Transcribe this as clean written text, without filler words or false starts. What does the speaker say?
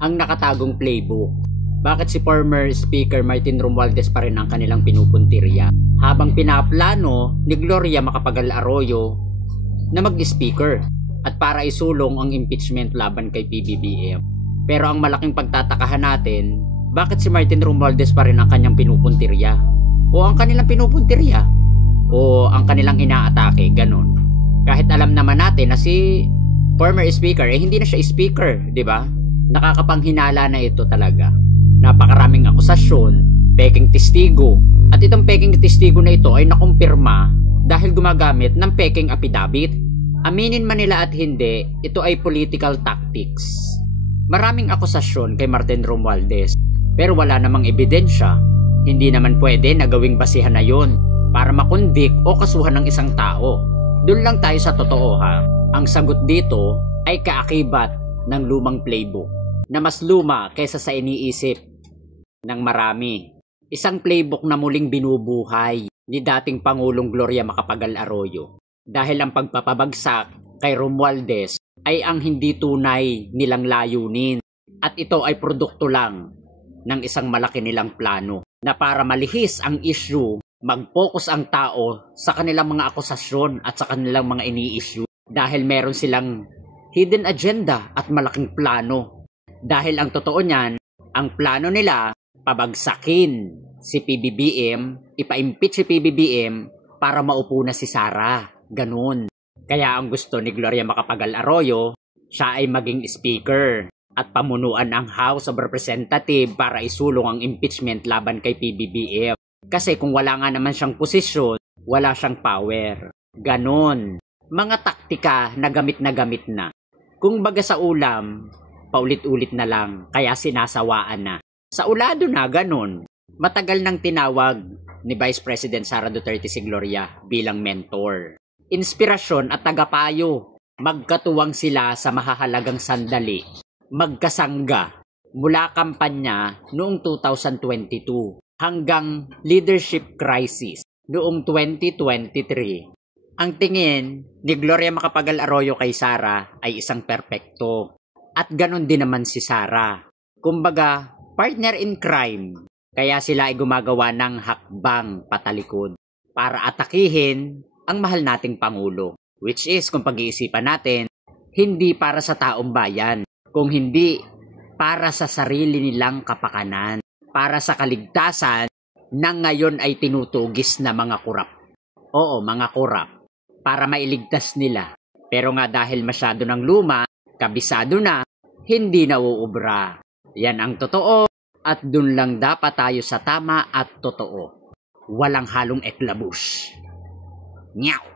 ang nakatagong playbook? Bakit si former Speaker Martin Romualdez pa rin ang kanilang pinupuntirya? Habang pinaplano ni Gloria Macapagal-Arroyo na mag-speaker at para isulong ang impeachment laban kay PBBM. Pero ang malaking pagtatakahan natin, bakit si Martin Romualdez pa rin ang kanyang pinupuntirya? O ang kanilang pinupuntirya? O ang kanilang inaatake, ganon. Kahit alam naman natin na si former speaker, hindi na siya speaker, di ba? Nakakapanghinala na ito talaga. Napakaraming akusasyon, peking testigo, at itong peking testigo na ito ay nakumpirma dahil gumagamit ng peking affidavit. Aminin man nila at hindi, ito ay political tactics. Maraming akusasyon kay Martin Romualdez, pero wala namang ebidensya. Hindi naman pwede na gawing basihan na yon para makonvict o kasuhan ng isang tao. Doon lang tayo sa totoo ha. Ang sagot dito ay kaakibat ng lumang playbook na mas luma kaysa sa iniisip ng marami. Isang playbook na muling binubuhay ni dating Pangulong Gloria Macapagal-Arroyo dahil ang pagpapabagsak kay Romualdez ay ang hindi tunay nilang layunin at ito ay produkto lang ng isang malaki nilang plano na para malihis ang issue, mag-focus ang tao sa kanilang mga akusasyon at sa kanilang mga ini-issue dahil meron silang hidden agenda at malaking plano. Dahil ang totoo niyan, ang plano nila pabagsakin si PBBM, ipa-impeach si PBBM para maupo na si Sara. Ganun. Kaya ang gusto ni Gloria Macapagal-Arroyo, siya ay maging speaker at pamunuan ang House of Representatives para isulong ang impeachment laban kay PBBM. Kasi kung wala nga naman siyang posisyon, wala siyang power. Ganon. Mga taktika na gamit na. Kung baga sa ulam, paulit-ulit na lang, kaya sinasawaan na. Sa ulado na, ganon. Matagal nang tinawag ni Vice President Sara Duterte si Gloria bilang mentor. Inspirasyon at tagapayo. Magkatuwang sila sa mahahalagang sandali. Magkasangga mula kampanya noong 2022 hanggang leadership crisis noong 2023. Ang tingin ni Gloria Macapagal-Arroyo kay Sara ay isang perpekto. At ganon din naman si Sara. Kumbaga, partner in crime. Kaya sila ay gumagawa ng hakbang patalikod para atakihin ang mahal nating Pangulo. Which is, kung pag-iisipan natin, hindi para sa taong bayan. Kung hindi, para sa sarili nilang kapakanan. Para sa kaligtasan na ngayon ay tinutugis na mga kurap. Oo, mga kurap. Para mailigtas nila. Pero nga dahil masyado ng luma, kabisado na, hindi na uubra. Yan ang totoo at dun lang dapat tayo sa tama at totoo. Walang halong eklabus. Nyaw!